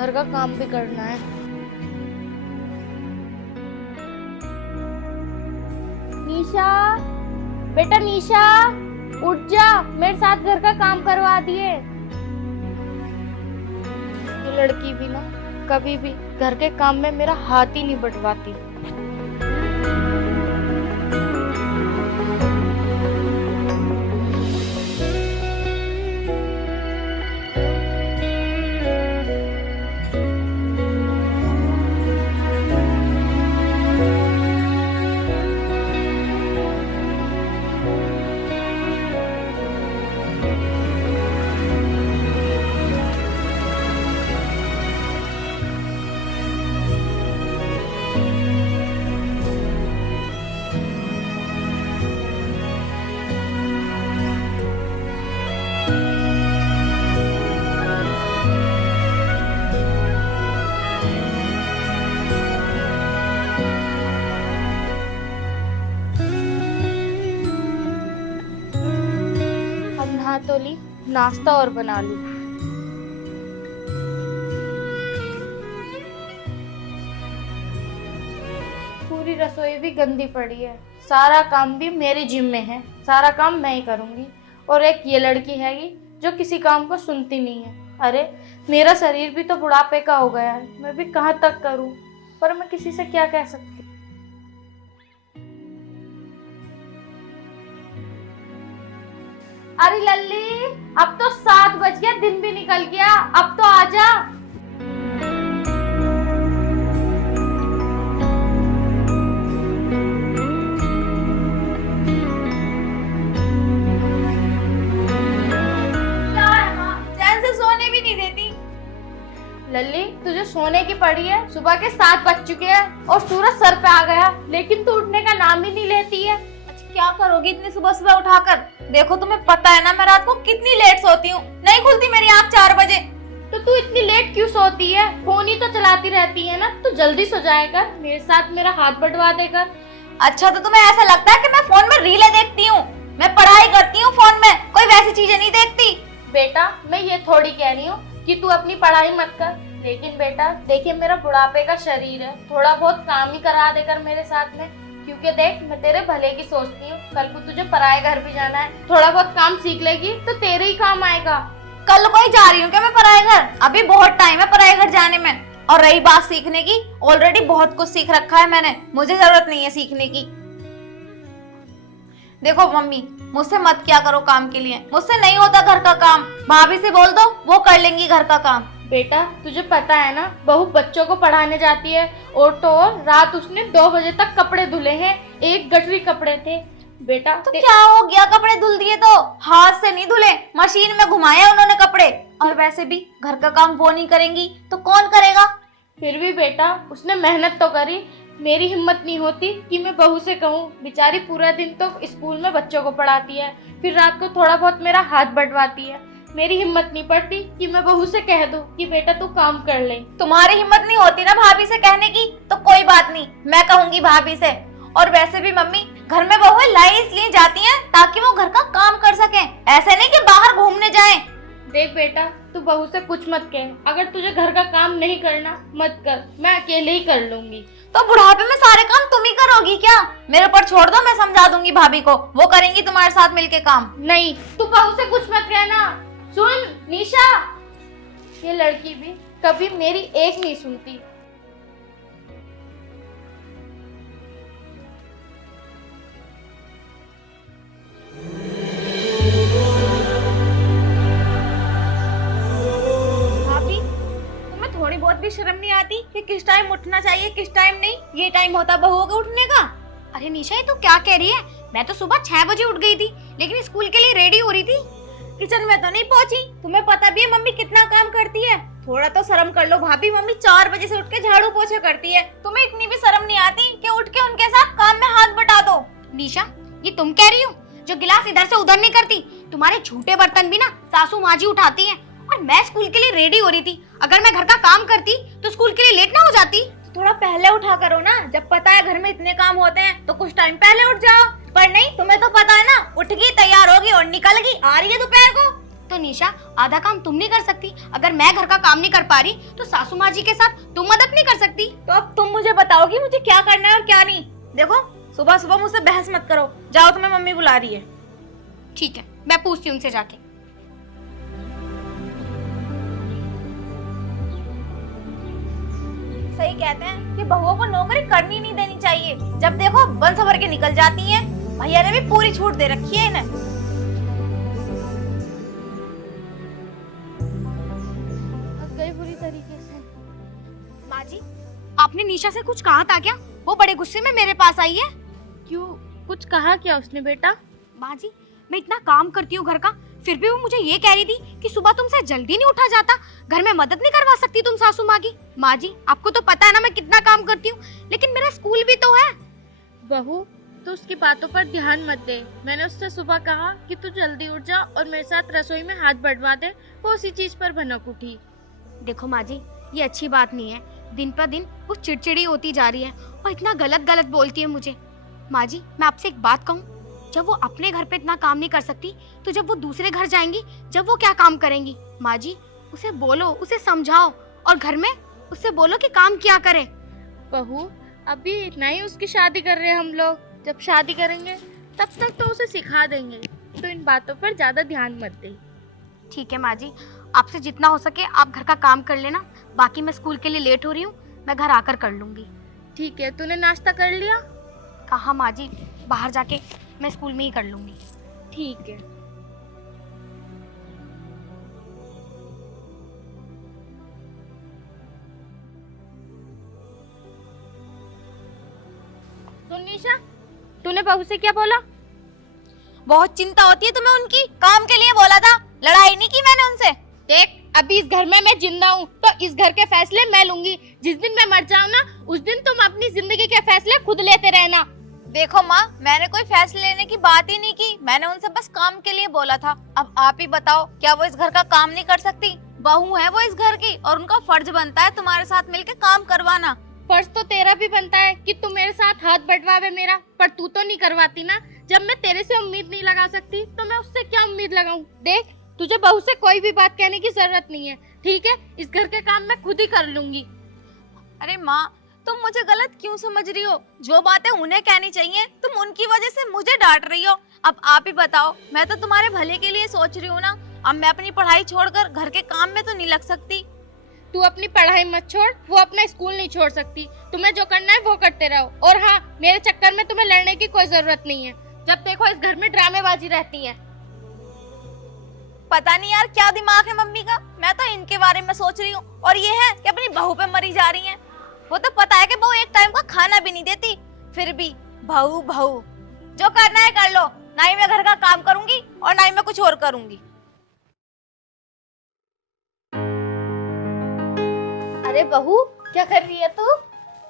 घर का काम भी करना है। निशा, बेटा निशा, उठ जा, मेरे साथ घर का काम करवा दिए। ये लड़की भी ना कभी भी घर के काम में मेरा हाथ ही नहीं बटवाती। तो ली, नाश्ता और बना लूं। पूरी रसोई भी गंदी पड़ी है, सारा काम भी मेरे जिम्मे है, सारा काम मैं ही करूंगी। और एक ये लड़की हैगी जो किसी काम को सुनती नहीं है। अरे मेरा शरीर भी तो बुढ़ापे का हो गया है, मैं भी कहाँ तक करूं, पर मैं किसी से क्या कह सकती। अरे लल्ली, अब तो 7 बज गया, दिन भी निकल गया, अब तो आजा। क्या है माँ, चैन से सोने भी नहीं देती। लल्ली, तुझे सोने की पड़ी है, सुबह के 7 बज चुके हैं और सूरज सर पे आ गया, लेकिन तू उठने का नाम ही नहीं लेती है। क्या करोगी इतनी सुबह सुबह उठाकर? देखो तुम्हें पता है ना मैं रात को कितनी लेट सोती हूँ, नहीं खुलती मेरी आँख 4 बजे। तो तू इतनी लेट क्यों सोती है? फोन ही तो चलाती रहती है ना, तू जल्दी सो जाया कर, मेरे साथ मेरा हाथ बंटवा देकर। अच्छा तो तुम्हें ऐसा लगता है कि मैं फोन में रीलें देखती हूँ? मैं पढ़ाई करती हूँ फोन में, कोई वैसी चीजें नहीं देखती। बेटा मैं ये थोड़ी कह रही हूँ कि तू अपनी पढ़ाई मत कर, लेकिन बेटा देखिए मेरा बुढ़ापे का शरीर है, थोड़ा बहुत काम ही करा देकर मेरे साथ में, क्योंकि देख मैं तेरे भले की सोचती हूँ। कल को तुझे पराए घर भी जाना है, थोड़ा बहुत काम सीख लेगी तो तेरे ही काम आएगा। कल को ही जा रही हूँ क्या मैं पराए घर? अभी बहुत टाइम है पराए घर जाने में। और रही बात सीखने की, ऑलरेडी बहुत कुछ सीख रखा है मैंने, मुझे जरूरत नहीं है सीखने की। देखो मम्मी, मुझसे मत क्या करो काम के लिए, मुझसे नहीं होता घर का काम, भाभी से बोल दो वो कर लेंगी घर का काम। बेटा तुझे पता है ना, बहू बच्चों को पढ़ाने जाती है और तो रात उसने 2 बजे तक कपड़े धुले हैं, एक गठरी कपड़े थे। बेटा तो क्या हो गया, कपड़े धुल दिए तो? हाथ से नहीं धुले, मशीन में घुमाया उन्होंने कपड़े। और वैसे भी घर का काम वो नहीं करेंगी तो कौन करेगा? फिर भी बेटा उसने मेहनत तो करी, मेरी हिम्मत नहीं होती कि मैं बहू से कहूँ, बेचारी पूरा दिन तो स्कूल में बच्चों को पढ़ाती है, फिर रात को थोड़ा बहुत मेरा हाथ बंटवाती है। मेरी हिम्मत नहीं पड़ती कि मैं बहू से कह दूं कि बेटा तू काम कर ले। तुम्हारी हिम्मत नहीं होती ना भाभी से कहने की, तो कोई बात नहीं, मैं कहूंगी भाभी से। और वैसे भी मम्मी, घर में बहुएं लाई इसलिए जाती हैं ताकि वो घर का काम कर सकें, ऐसे नहीं कि बाहर घूमने जाएं। देख बेटा तू बहू से कुछ मत कह, अगर तुझे घर का काम नहीं करना मत कर, मैं अकेले ही कर लूंगी। तो बुढ़ापे में सारे काम तुम ही करोगी क्या? मेरे ऊपर छोड़ दो, मैं समझा दूंगी भाभी को, वो करेंगी तुम्हारे साथ मिलके काम। नहीं, तू बहू से कुछ मत कहना। सुन निशा, ये लड़की भी कभी मेरी एक नहीं सुनती। भाभी, तुम्हें थोड़ी बहुत भी शर्म नहीं आती कि किस टाइम उठना चाहिए किस टाइम नहीं? ये टाइम होता बहुओं के उठने का। अरे निशा, ये तू क्या कह रही है? मैं तो सुबह 6 बजे उठ गई थी, लेकिन स्कूल के लिए रेडी हो रही थी, किचन में तो नहीं पहुंची। तुम्हें पता भी है मम्मी कितना काम करती है, थोड़ा तो शर्म कर लो भाभी। मम्मी 4 बजे से उठ के झाड़ू पोछा करती है, तुम्हें इतनी भी शर्म नहीं आती कि उठ के उनके साथ काम में हाथ बटा दो? निशा, ये तुम कह रही हो जो गिलास इधर से उधर नहीं करती? तुम्हारे झूठे बर्तन भी ना सासू माँ जी उठाती हैं। और मैं स्कूल के लिए रेडी हो रही थी, अगर मैं घर का काम करती तो स्कूल के लिए लेट ना हो जाती? थोड़ा पहले उठा करो ना, जब पता है घर में इतने काम होते हैं तो कुछ टाइम पहले उठ जाओ। पर नहीं, तुम्हें तो पता है ना, उठ गई, तैयार होगी और निकल गई, आ रही है दोपहर को। तो निशा आधा काम तुम नहीं कर सकती? अगर मैं घर का काम नहीं कर पा रही तो सासू माँ जी के साथ तुम मदद नहीं कर सकती? तो अब तुम मुझे बताओगी मुझे क्या करना है और क्या नहीं। देखो सुबह सुबह मुझसे बहस मत करो, जाओ तुम्हें मम्मी बुला रही है। ठीक है, मैं पूछती हूँ उनसे जाके। सही कहते हैं कि बहुओं को नौकरी करनी नहीं देनी चाहिए, जब देखो बन सवर के निकल जाती हैं। भैया ने भी पूरी छूट दे रखी है इन्हें। थक गई बुरी तरीके से। माँ जी, आपने निशा से कुछ कहा था क्या? वो बड़े गुस्से में मेरे पास आई है। क्यों, कुछ कहा क्या उसने बेटा? माँ जी, मैं इतना काम करती हूँ घर का, फिर भी वो मुझे ये कह रही थी कि सुबह तुमसे जल्दी नहीं उठा जाता, घर में मदद नहीं करवा सकती तुम सासू माँ की। माँ जी, आपको तो पता है ना मैं कितना काम करती हूँ, लेकिन मेरा स्कूल भी तो है। बहू, तो उसकी बातों पर ध्यान मत दे। मैंने उससे सुबह कहा कि तू जल्दी उठ जा और मेरे साथ रसोई में हाथ बढ़वा दे, वो उसी चीज पर भनक उठी। देखो माँ जी, ये अच्छी बात नहीं है। दिन पर दिन वो चिड़चिड़ी होती जा रही है और इतना गलत गलत बोलती है मुझे। माँ जी, मैं आपसे एक बात कहूँ, जब वो अपने घर पे इतना काम नहीं कर सकती तो जब वो दूसरे घर जाएंगी, जब वो क्या काम करेंगी? माँ जी, उसे बोलो, उसे समझाओ और घर में उससे बोलो कि काम क्या करे। बहू, अभी इतना ही उसकी शादी कर रहे हैं हम लोग, जब शादी करेंगे तब तक तो उसे सिखा देंगे, तो इन बातों पर ज्यादा ध्यान मत दे। ठीक है माँ जी, आपसे जितना हो सके आप घर का काम कर लेना, बाकी मैं स्कूल के लिए लेट हो रही हूँ, मैं घर आकर कर लूंगी। ठीक है, तूने नाश्ता कर लिया? कहाँ माँ जी, बाहर जाके मैं स्कूल में ही कर लूंगी। ठीक है। सुन निशा, तूने बहू से क्या बोला? बहुत चिंता होती है तुम्हें उनकी, काम के लिए बोला था, लड़ाई नहीं की मैंने उनसे। देख, अभी इस घर में मैं जिंदा हूँ तो इस घर के फैसले मैं लूंगी। जिस दिन मैं मर जाऊँ ना, उस दिन तुम अपनी जिंदगी के फैसले खुद लेते रहना। देखो माँ, मैंने कोई फैसले लेने की बात ही नहीं की, मैंने उनसे बस काम के लिए बोला था। अब आप ही बताओ, क्या वो इस घर का काम नहीं कर सकती? बहू है वो इस घर की और उनका फर्ज बनता है तुम्हारे साथ मिलके काम करवाना। फर्ज तो तेरा भी बनता है कि तू मेरे साथ हाथ बंटवावे मेरा, पर तू तो नहीं करवाती ना। जब मैं तेरे से उम्मीद नहीं लगा सकती तो मैं उससे क्या उम्मीद लगाऊं? देख, तुझे बहू से कोई भी बात कहने की जरूरत नहीं है, ठीक है? इस घर के काम मैं खुद ही कर लूंगी। अरे माँ, तुम मुझे गलत क्यों समझ रही हो? जो बातें उन्हें कहनी चाहिए तुम उनकी वजह से मुझे डांट रही हो। अब आप ही बताओ, मैं तो तुम्हारे भले के लिए सोच रही हूँ ना। अब मैं अपनी पढ़ाई छोड़कर घर के काम में तो नहीं लग सकती। तू अपनी पढ़ाई मत छोड़, वो अपना स्कूल नहीं छोड़ सकती। तुम्हें जो करना है वो करते रहो, और हाँ, मेरे चक्कर में तुम्हें लड़ने की कोई जरूरत नहीं है। जब देखो इस घर में ड्रामेबाजी रहती है। पता नहीं यार क्या दिमाग है मम्मी का, मैं तो इनके बारे में सोच रही हूँ और ये है कि अपनी बहू पे मरी जा रही हैं। वो तो पता है कि बहू एक टाइम का खाना भी नहीं देती, फिर भी बहू बहू। जो करना है कर लो, ना ही मैं घर का काम करूंगी और ना ही मैं कुछ और करूंगी। अरे बहू, क्या कर रही है तू?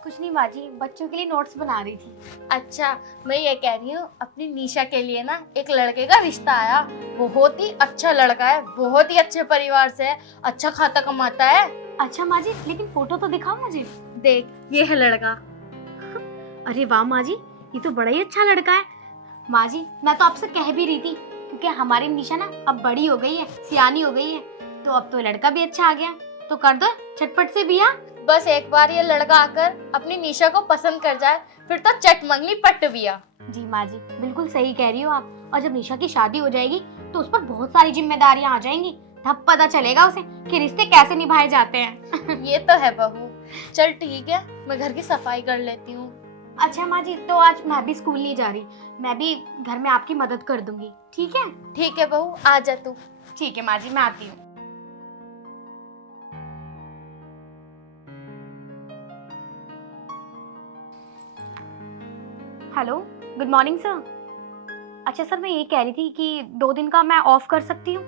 कुछ नहीं माँ जी, बच्चों के लिए नोट्स बना रही थी। अच्छा, मैं ये कह रही हूँ, अपनी निशा के लिए ना एक लड़के का रिश्ता आया। बहुत ही अच्छा लड़का है, बहुत ही अच्छे परिवार से है, अच्छा खाता कमाता है। अच्छा माँ जी, लेकिन फोटो तो दिखाओ मुझे। देख, ये है लड़का। अरे वाह माँ जी, ये तो बड़ा ही अच्छा लड़का है। माँ जी, मैं तो आपसे कह भी रही थी, क्योंकि हमारी निशा ना अब बड़ी हो गई है, सियानी हो गई है, तो अब तो लड़का भी अच्छा आ गया, तो कर दो झटपट से बिया। बस एक बार ये लड़का आकर अपनी निशा को पसंद कर जाए, फिर तो चट मंगनी पट बिया। जी माँ जी, बिल्कुल सही कह रही हो आप। और जब निशा की शादी हो जाएगी तो उस पर बहुत सारी जिम्मेदारियां आ जाएंगी, तब पता चलेगा उसे कि रिश्ते कैसे निभाए जाते हैं। ये तो है बहू। चल ठीक है, मैं घर की सफाई कर लेती हूँ। अच्छा माँ जी, तो आज मैं भी स्कूल नहीं जा रही, मैं भी घर में आपकी मदद कर दूंगी, ठीक है? ठीक है बहू, आ जा तू। ठीक है माँ जी, मैं आती हूँ। Hello, good morning sir. अच्छा सर, मैं ये कह रही थी कि 2 दिन का मैं ऑफ कर सकती हूँ,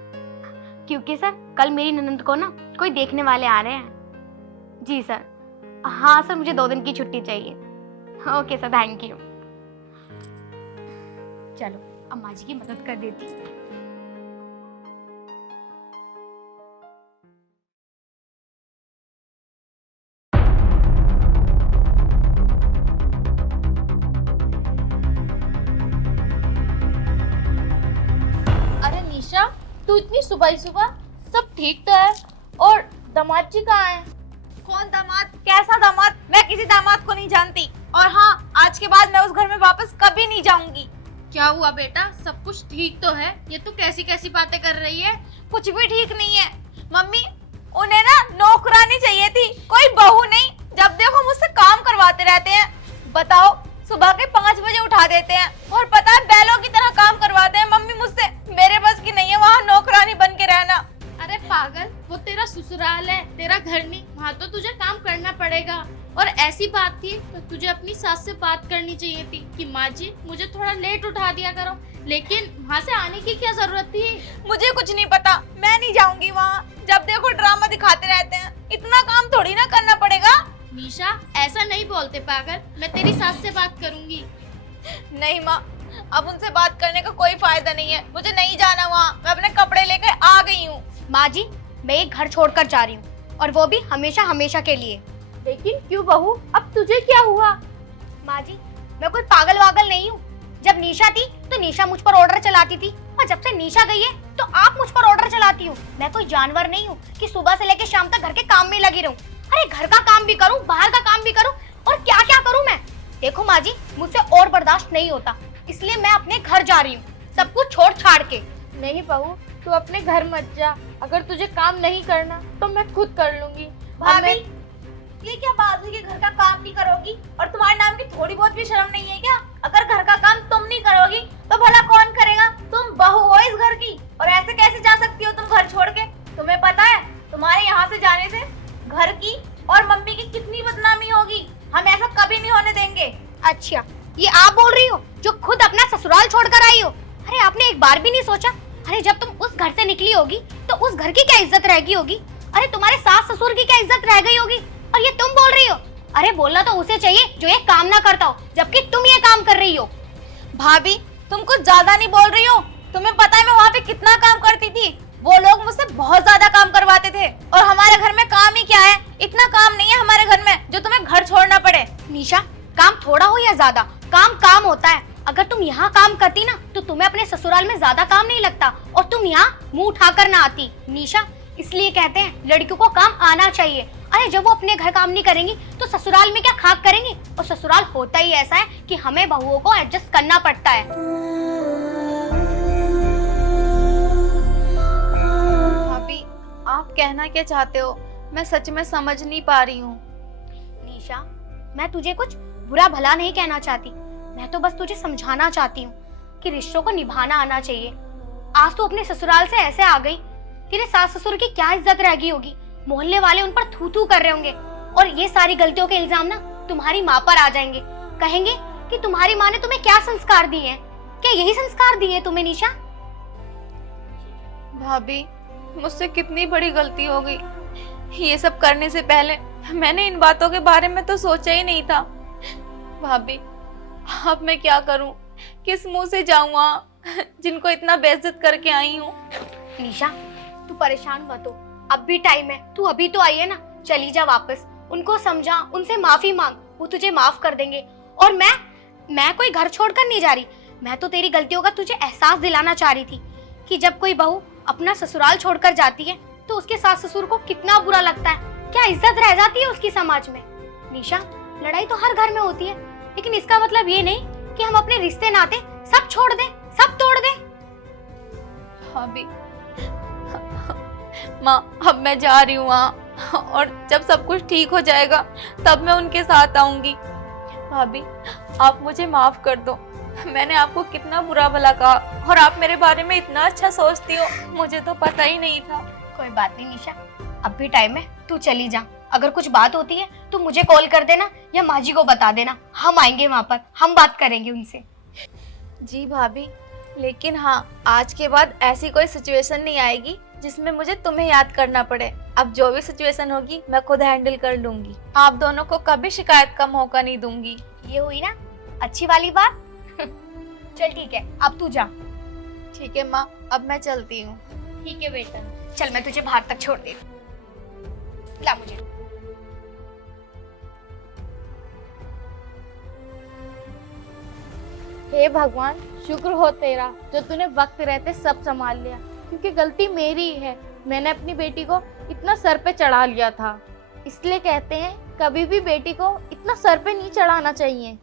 क्योंकि सर कल मेरी ननद को ना कोई देखने वाले आ रहे हैं। जी सर। हाँ सर, मुझे 2 दिन की छुट्टी चाहिए। Okay sir, thank you. चलो, अम्मा जी की मदद कर देती हूँ। तू इतनी सुबह ही सुबह? सब ठीक तो है। और दामाद जी कहाँ है? कौन दामाद? कैसा दामाद? मैं किसी दामाद को नहीं जानती। और हाँ, आज के बाद मैं उस घर में वापस कभी नहीं जाऊंगी। क्या हुआ बेटा, सब कुछ ठीक तो है? ये तू कैसी कैसी बातें कर रही है? कुछ भी ठीक नहीं है मम्मी। उन्हें ना नौकरानी चाहिए थी, कोई बहू नहीं। जब देखो मुझसे काम करवाते रहते हैं। बताओ, सुबह के 5 बजे उठा देते हैं और पता है बैलों की तरह काम करवाते हैं मम्मी मुझसे। मेरे बस की नहीं है वहाँ नौकरानी बन के रहना। अरे पागल, वो तेरा ससुराल है, तेरा घर नहीं। वहाँ तो तुझे काम करना पड़ेगा। और ऐसी बात थी तो तुझे अपनी सास से बात करनी चाहिए थी कि माँ जी मुझे थोड़ा लेट उठा दिया करो। लेकिन वहाँ से आने की क्या जरूरत थी? मुझे कुछ नहीं पता, मैं नहीं जाऊंगी वहाँ। जब देखो ड्रामा दिखाते रहते हैं। इतना काम थोड़ी ना करना पड़ेगा। निशा, ऐसा नहीं बोलते पागल। मैं तेरी सास से बात करूंगी। नहीं माँ, अब उनसे बात करने का कोई फायदा नहीं है। मुझे नहीं जाना वहाँ। मैं अपने कपड़े लेकर आ गई हूँ। माँ जी, मैं ये घर छोड़कर जा रही हूँ, और वो भी हमेशा हमेशा के लिए। लेकिन क्यों बहू, अब तुझे क्या हुआ? माँ जी, मैं कोई पागल वागल नहीं हूँ। जब निशा थी तो निशा मुझ पर ऑर्डर चलाती थी, और जब से निशा गई है तो आप मुझ पर ऑर्डर चलाती हो। मैं कोई जानवर नहीं हूँ कि सुबह से लेकर शाम तक घर के काम में लगी रहूं। अरे घर का काम भी करूं, बाहर का काम भी करूं, और क्या क्या करूं मैं। देखो माँ जी, मुझसे और बर्दाश्त नहीं होता, इसलिए मैं अपने घर जा रही हूँ, सब कुछ छोड़ छाड़ के। नहीं बहू, तू अपने घर मत जा। अगर तुझे काम नहीं करना तो मैं खुद कर लूंगी। भाभी, ये क्या बात है कि घर का काम नहीं करोगी? और तुम्हारे नाम की थोड़ी बहुत भी शर्म नहीं है क्या? अगर घर का काम तुम नहीं करोगी तो भला कौन करेगा? तुम बहू हो इस घर की, और ऐसे कैसे जा सकती हो तुम घर छोड़ के? तुम्हें पता है तुम्हारे यहाँ से जाने से घर की और मम्मी की कितनी बदनामी होगी। हम ऐसा कभी नहीं होने देंगे। अच्छा, ये आप बोल रही हो जो खुद अपना ससुराल छोड़कर आई हो? अरे आपने एक बार भी नहीं सोचा, अरे जब तुम उस घर से निकली होगी तो उस घर की क्या इज्जत रह गई होगी? अरे तुम्हारे सास ससुर की क्या इज्जत रह गई होगी? और ये तुम बोल रही हो? अरे बोलना तो उसे चाहिए जो ये काम ना करता हो, जबकि तुम ये काम कर रही हो। भाभी, तुम कुछ ज्यादा नहीं बोल रही हो? तुम्हें पता है मैं वहाँ पे कितना काम करती थी? वो लोग मुझसे बहुत ज्यादा काम करवाते थे। और हमारे घर में काम ही क्या है? इतना काम नहीं है हमारे घर में जो तुम्हें घर छोड़ना पड़े। निशा, काम थोड़ा हो या ज्यादा, काम काम होता है। अगर तुम यहाँ काम करती ना तो तुम्हें अपने ससुराल में ज्यादा काम नहीं लगता, और तुम यहाँ मुंह उठाकर ना आती। निशा, इसलिए कहते हैं लड़कियों को काम आना चाहिए। अरे जब वो अपने घर काम नहीं करेंगी तो ससुराल में क्या खाक करेंगी? और ससुराल होता ही ऐसा है कि हमें बहुओं को एडजस्ट करना पड़ता है। भाभी, आप कहना क्या चाहते हो? मैं सच में समझ नहीं पा रही हूँ। निशा, मैं तुझे कुछ बुरा भला नहीं कहना चाहती, मैं तो बस तुझे समझाना चाहती हूँ कि रिश्तों को निभाना आना चाहिए। आज तू अपने ससुराल से ऐसे आ गई, तेरे सास ससुर की क्या इज्जत रह गई होगी? मोहल्ले वाले उन पर थू थू कर रहे होंगे, और ये सारी गलतियों के इल्जाम ना तुम्हारी माँ पर आ जाएंगे। कहेंगे कि तुम्हारी माँ ने तुम्हें क्या संस्कार दिए हैं? क्या यही संस्कार दिए हैं तुम्हें निशा? भाभी, मुझसे कितनी बड़ी गलती हो गई। ये सब करने से पहले मैंने इन बातों के बारे में तो सोचा ही नहीं था। भाभी, अब मैं क्या करूं? किस मुंह से जाऊं वहाँ जिनको इतना बेइज्जत करके आई हूँ? निशा, तू परेशान मत हो, अब भी टाइम है। तू अभी तो आई है ना, चली जा वापस। उनको समझा, उनसे माफी मांग, वो तुझे माफ कर देंगे। और मैं कोई घर छोड़कर नहीं जा रही। मैं तो तेरी गलतियों का तुझे एहसास दिलाना चाह रही थी कि जब कोई बहू अपना ससुराल छोड़कर जाती है तो उसके सास ससुर को कितना बुरा लगता है, क्या इज्जत रह जाती है उसकी समाज में। निशा, लड़ाई तो हर घर में होती है, लेकिन इसका मतलब ये नहीं कि हम अपने रिश्ते नाते सब छोड़ दें, सब तोड़ दें। भाभी, माँ, अब मैं जा रही हूँ वहाँ, और जब सब कुछ ठीक हो जाएगा तब मैं उनके साथ आऊंगी। भाभी, आप मुझे माफ कर दो। मैंने आपको कितना बुरा भला कहा, और आप मेरे बारे में इतना अच्छा सोचती हो, मुझे तो पता ही नहीं था। कोई बात नहीं निशा, अब भी टाइम है, तू चली जा। अगर कुछ बात होती है तो मुझे कॉल कर देना या माँ जी को बता देना, हम आएंगे वहाँ पर, हम बात करेंगे उनसे। जी भाभी, लेकिन हाँ, आज के बाद ऐसी कोई सिचुएशन नहीं आएगी जिसमें मुझे तुम्हें याद करना पड़े। अब जो भी सिचुएशन होगी मैं खुद हैंडल कर लूंगी। आप दोनों को कभी शिकायत का मौका नहीं दूंगी। ये हुई ना अच्छी वाली बात। चल ठीक है, अब तू जा। ठीक है माँ, अब मैं चलती हूँ। ठीक है बेटा। चल, मैं तुझे बाहर तक छोड़ देती। ला मुझे। हे भगवान, शुक्र हो तेरा जो तूने वक्त रहते सब संभाल लिया। क्योंकि गलती मेरी ही है। मैंने अपनी बेटी को इतना सर पे चढ़ा लिया था। इसलिए कहते हैं कभी भी बेटी को इतना सर पे नहीं चढ़ाना चाहिए।